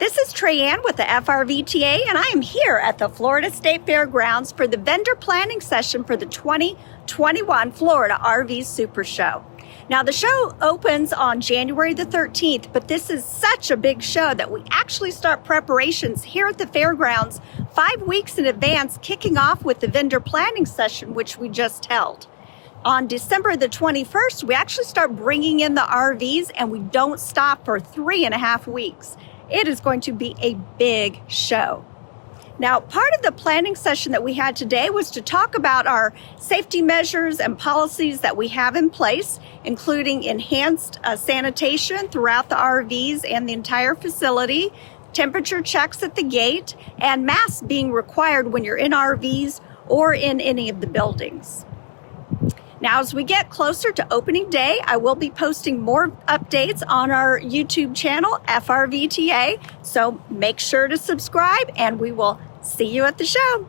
This is Trayanne with the FRVTA, and I am here at the Florida State Fairgrounds for the vendor planning session for the 2021 Florida RV Super Show. Now, the show opens on January the 13th, but this is such a big show that we actually start preparations here at the fairgrounds 5 weeks in advance, kicking off with the vendor planning session, which we just held. On December the 21st, we actually start bringing in the RVs, and we don't stop for 3.5 weeks. It is going to be a big show. Now, part of the planning session that we had today was to talk about our safety measures and policies that we have in place, including enhanced sanitation throughout the RVs and the entire facility, temperature checks at the gate, and masks being required when you're in RVs or in any of the buildings. Now, as we get closer to opening day, I will be posting more updates on our YouTube channel, FRVTA, so make sure to subscribe, and we will see you at the show.